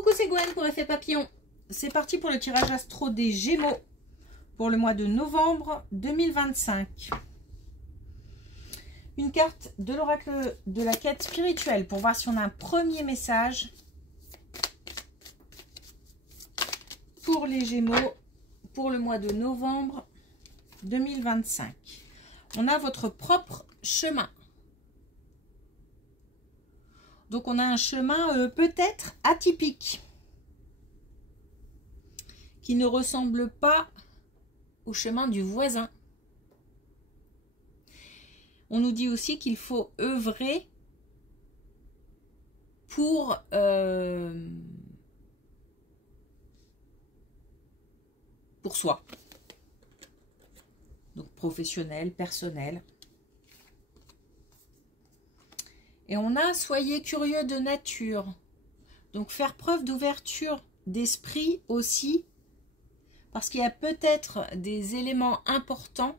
Coucou, c'est Gwen pour Effet Papillon. C'est parti pour le tirage astro des Gémeaux pour le mois de novembre 2025. Une carte de l'oracle de la quête spirituelle pour voir si on a un premier message pour les Gémeaux pour le mois de novembre 2025. On a votre propre chemin. Donc, on a un chemin peut-être atypique, qui ne ressemble pas au chemin du voisin. On nous dit aussi qu'il faut œuvrer pour soi. Donc, professionnel, personnel. Et on a « Soyez curieux de nature ». Donc, faire preuve d'ouverture d'esprit aussi, parce qu'il y a peut-être des éléments importants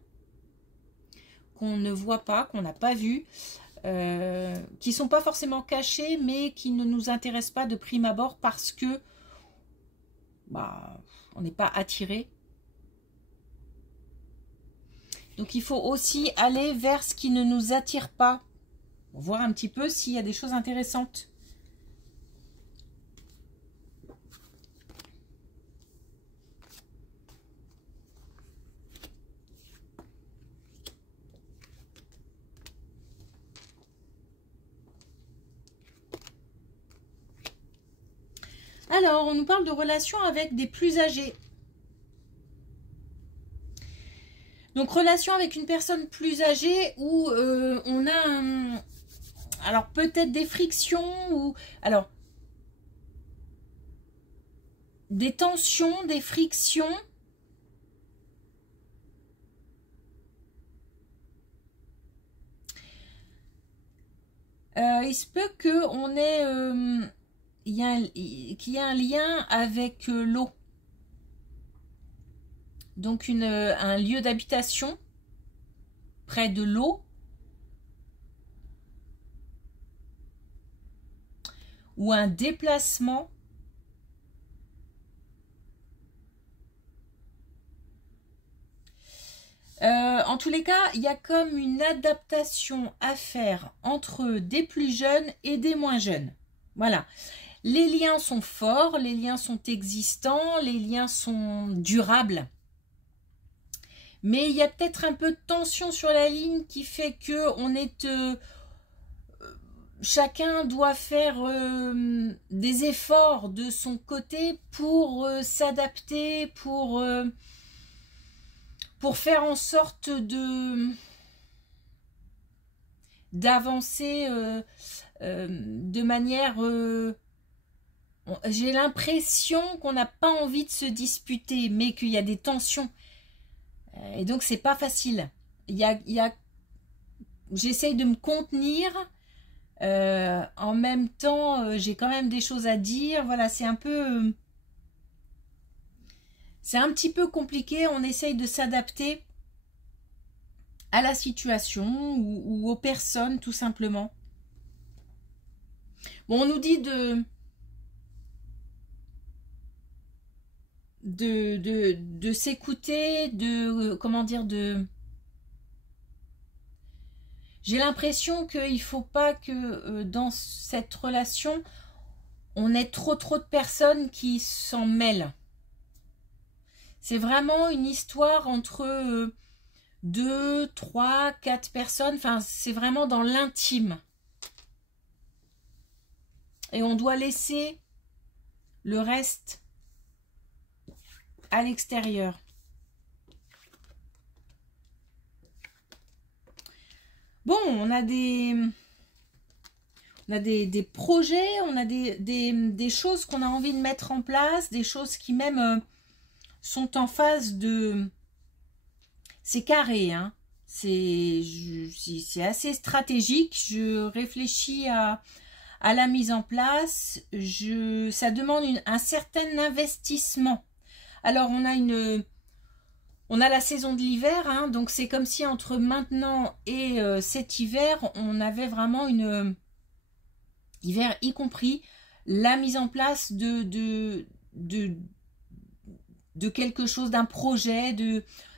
qu'on ne voit pas, qu'on n'a pas vus, qui ne sont pas forcément cachés, mais qui ne nous intéressent pas de prime abord parce que on n'est pas attiré. Donc, il faut aussi aller vers ce qui ne nous attire pas. On va voir un petit peu s'il y a des choses intéressantes. Alors, on nous parle de relations avec des plus âgés. Donc, relation avec une personne plus âgée où on a alors peut-être des frictions ou alors des tensions, des frictions. Il se peut qu'on ait qu'il y a un lien avec l'eau. Donc un lieu d'habitation près de l'eau. Ou un déplacement. En tous les cas, il y a comme une adaptation à faire entre des plus jeunes et des moins jeunes. Voilà. Les liens sont forts, les liens sont existants, les liens sont durables. Mais il y a peut-être un peu de tension sur la ligne qui fait que on est... chacun doit faire des efforts de son côté pour s'adapter, pour faire en sorte d'avancer de manière... j'ai l'impression qu'on n'a pas envie de se disputer, mais qu'il y a des tensions. Et donc, c'est pas facile. J'essaye de me contenir. En même temps, j'ai quand même des choses à dire. Voilà, c'est un peu... c'est un petit peu compliqué. On essaye de s'adapter à la situation ou aux personnes, tout simplement. Bon, on nous dit de s'écouter, comment dire, j'ai l'impression qu'il ne faut pas que dans cette relation, on ait trop de personnes qui s'en mêlent. C'est vraiment une histoire entre 2, 3, 4 personnes. Enfin, c'est vraiment dans l'intime. Et on doit laisser le reste à l'extérieur. Bon, on a des projets, on a des choses qu'on a envie de mettre en place, des choses qui même sont en phase de... C'est carré, hein. C'est assez stratégique. Je réfléchis à la mise en place. Ça demande un certain investissement. Alors, on a la saison de l'hiver, hein, donc c'est comme si entre maintenant et cet hiver, on avait vraiment hiver y compris, la mise en place de quelque chose, d'un projet,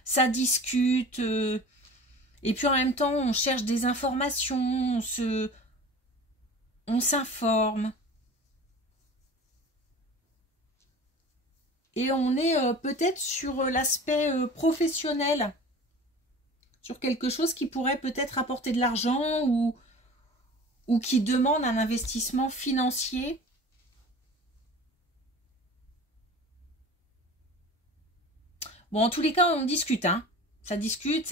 ça discute, et puis en même temps on cherche des informations, on s'informe. Et on est peut-être sur l'aspect professionnel, sur quelque chose qui pourrait peut-être apporter de l'argent ou qui demande un investissement financier. Bon, en tous les cas, on discute, hein. Ça discute,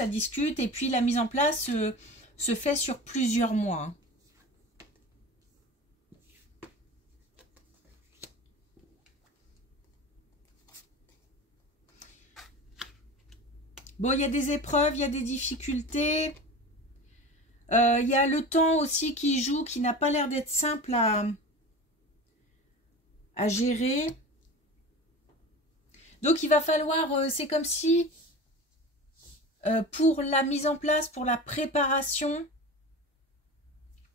et puis la mise en place se fait sur plusieurs mois, hein. Bon, il y a des épreuves, il y a des difficultés. Il y a le temps aussi qui joue, qui n'a pas l'air d'être simple à gérer. Donc, il va falloir, c'est comme si, pour la mise en place, pour la préparation,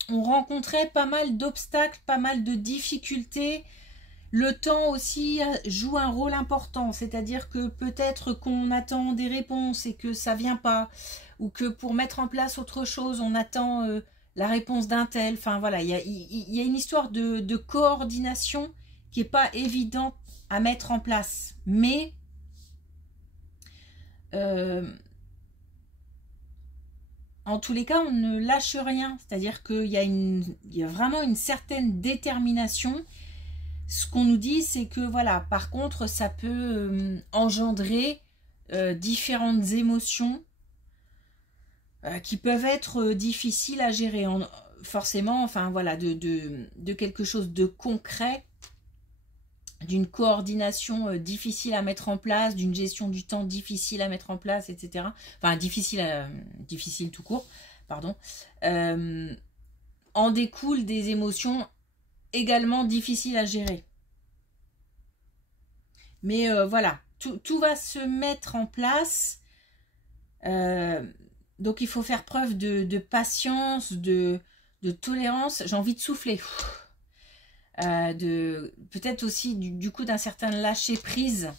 on rencontrait pas mal d'obstacles, pas mal de difficultés. Le temps aussi joue un rôle important, c'est-à-dire que peut-être qu'on attend des réponses et que ça vient pas, ou que pour mettre en place autre chose, on attend la réponse d'un tel. Enfin voilà, il y a une histoire de coordination qui n'est pas évidente à mettre en place. Mais en tous les cas, on ne lâche rien, c'est-à-dire qu'il y a vraiment une certaine détermination. Ce qu'on nous dit, c'est que voilà, par contre, ça peut engendrer différentes émotions qui peuvent être difficiles à gérer. Forcément, enfin voilà, de quelque chose de concret, d'une coordination difficile à mettre en place, d'une gestion du temps difficile à mettre en place, etc. Enfin, difficile tout court, pardon. En découlent des émotions également difficile à gérer. Mais voilà, tout va se mettre en place. Donc il faut faire preuve de patience, de tolérance. J'ai envie de souffler. Peut-être aussi du coup d'un certain lâcher prise.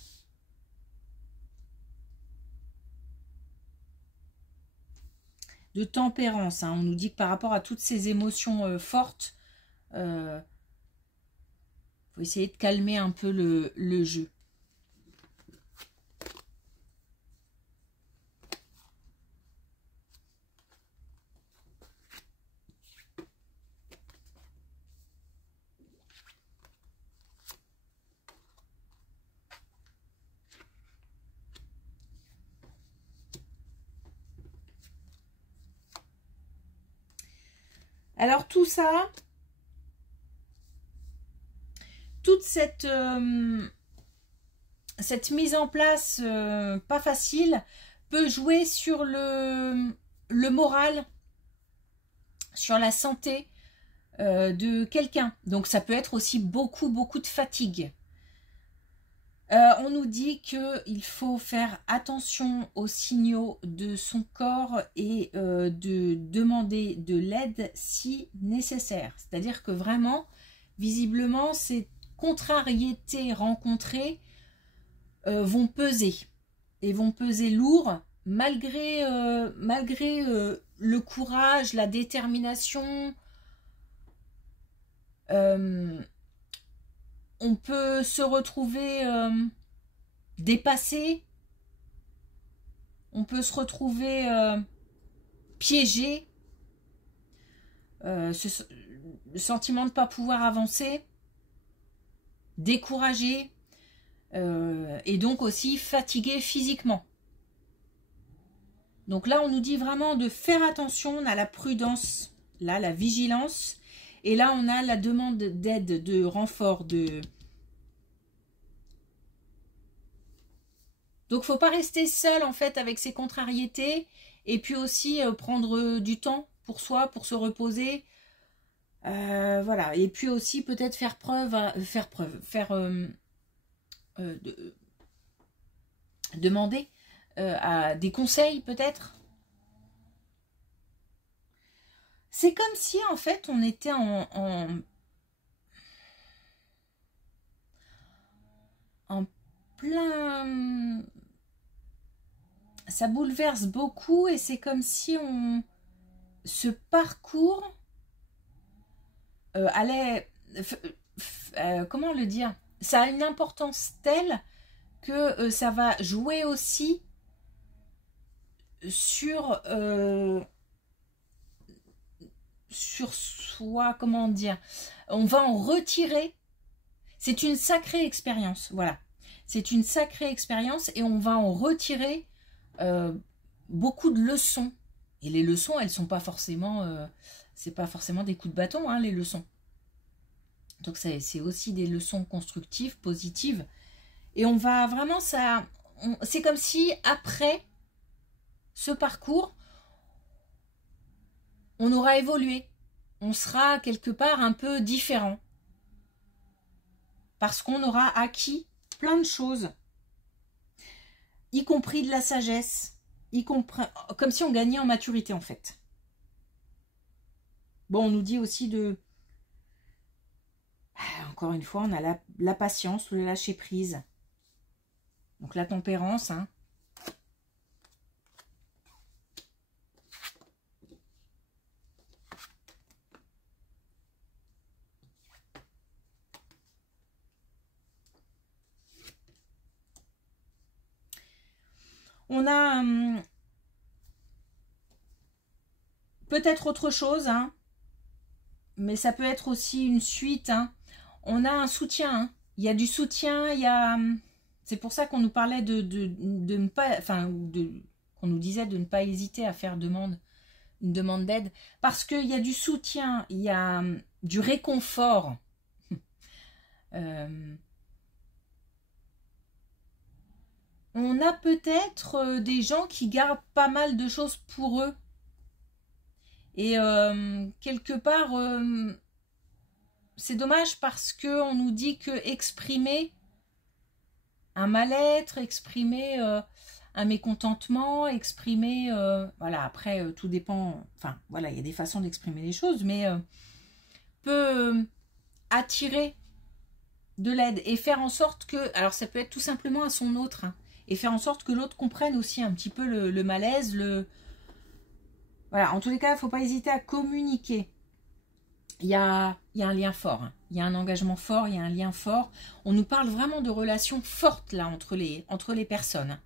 De tempérance, hein. On nous dit que par rapport à toutes ces émotions fortes, faut essayer de calmer un peu le jeu. Alors tout ça, toute cette mise en place pas facile peut jouer sur le moral, sur la santé de quelqu'un. Donc ça peut être aussi beaucoup de fatigue. On nous dit qu'il faut faire attention aux signaux de son corps et de demander de l'aide si nécessaire. C'est-à-dire que vraiment, visiblement, ces contrariétés rencontrées vont peser. Et vont peser lourd malgré le courage, la détermination. On peut se retrouver dépassé, on peut se retrouver piégé, le sentiment de ne pas pouvoir avancer, découragé, et donc aussi fatigué physiquement. Donc là, on nous dit vraiment de faire attention, on a la prudence, là, la vigilance. Et là, on a la demande d'aide, de renfort, Donc, il ne faut pas rester seul, en fait, avec ces contrariétés. Et puis aussi, prendre du temps pour soi, pour se reposer. Voilà. Et puis aussi, peut-être demander à des conseils, peut-être. C'est comme si, en fait, on était en plein... Ça bouleverse beaucoup et c'est comme si ce parcours allait... comment le dire? Ça a une importance telle que ça va jouer aussi sur soi, comment dire? On va en retirer. C'est une sacrée expérience, voilà. C'est une sacrée expérience et on va en retirer beaucoup de leçons. Et les leçons, elles sont pas forcément... c'est pas forcément des coups de bâton, hein, les leçons. Donc c'est aussi des leçons constructives, positives. Et on va vraiment... c'est comme si après ce parcours, on aura évolué. On sera quelque part un peu différent. Parce qu'on aura acquis plein de choses. Y compris de la sagesse. Comme si on gagnait en maturité en fait. Bon, on nous dit aussi de... Encore une fois, on a la patience, le lâcher prise. Donc la tempérance, hein. On a peut-être autre chose, hein, mais ça peut être aussi une suite. Hein. On a un soutien. Hein. Il y a du soutien. Il y a. C'est pour ça qu'on nous parlait de ne pas, enfin, qu'on nous disait de ne pas hésiter à faire une demande d'aide, parce qu'il y a du soutien, il y a du réconfort. On a peut-être des gens qui gardent pas mal de choses pour eux. Et quelque part, c'est dommage parce qu'on nous dit que exprimer un mal-être, exprimer un mécontentement, exprimer... voilà, après, tout dépend... Enfin, voilà, il y a des façons d'exprimer les choses, mais peut attirer de l'aide et faire en sorte que... Alors, ça peut être tout simplement à son autre, hein, et faire en sorte que l'autre comprenne aussi un petit peu le malaise, Voilà, en tous les cas, il ne faut pas hésiter à communiquer. Il y a un lien fort, hein. Il y a un engagement fort, il y a un lien fort. On nous parle vraiment de relations fortes là entre les personnes.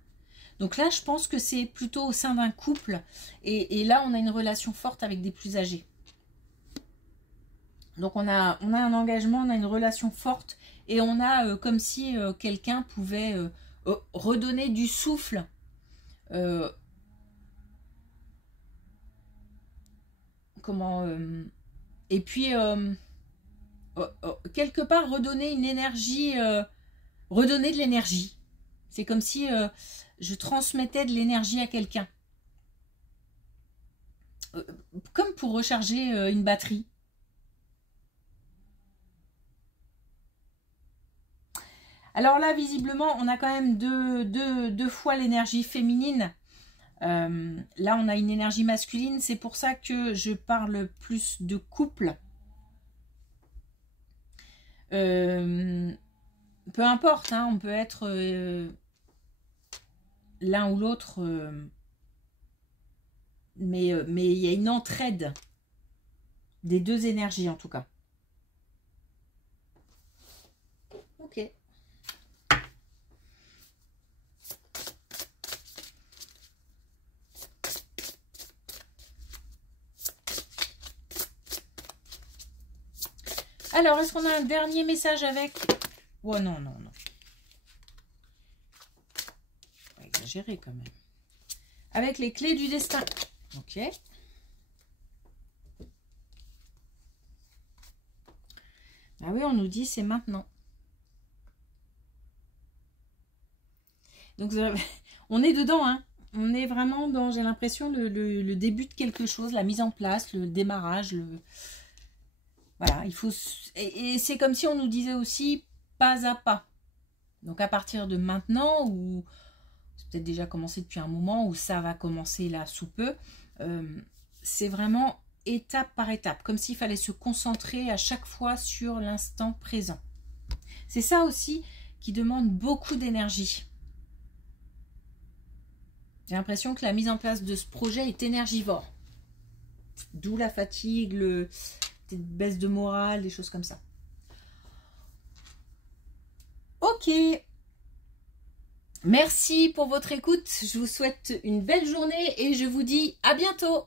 Donc là, je pense que c'est plutôt au sein d'un couple. Et là, on a une relation forte avec des plus âgés. Donc on a un engagement, on a une relation forte. Et on a comme si quelqu'un pouvait redonner du souffle. Et puis quelque part redonner une énergie, redonner de l'énergie. C'est comme si je transmettais de l'énergie à quelqu'un, comme pour recharger une batterie. Alors là, visiblement, on a quand même deux fois l'énergie féminine. Là, on a une énergie masculine. C'est pour ça que je parle plus de couple. Peu importe, hein, on peut être l'un ou l'autre. Mais il y a une entraide des deux énergies, en tout cas. Ok. Alors, est-ce qu'on a un dernier message avec... Oh non, non, non. Pas exagérer quand même. Avec les clés du destin. Ok. Ah oui, on nous dit c'est maintenant. Donc, on est dedans, hein. On est vraiment dans, j'ai l'impression, le début de quelque chose, la mise en place, le démarrage, Voilà, il faut... Et c'est comme si on nous disait aussi pas à pas. Donc à partir de maintenant, ou c'est peut-être déjà commencé depuis un moment, ou ça va commencer là sous peu, c'est vraiment étape par étape, comme s'il fallait se concentrer à chaque fois sur l'instant présent. C'est ça aussi qui demande beaucoup d'énergie. J'ai l'impression que la mise en place de ce projet est énergivore. D'où la fatigue, des baisses de morale, des choses comme ça. Ok. Merci pour votre écoute. Je vous souhaite une belle journée et je vous dis à bientôt.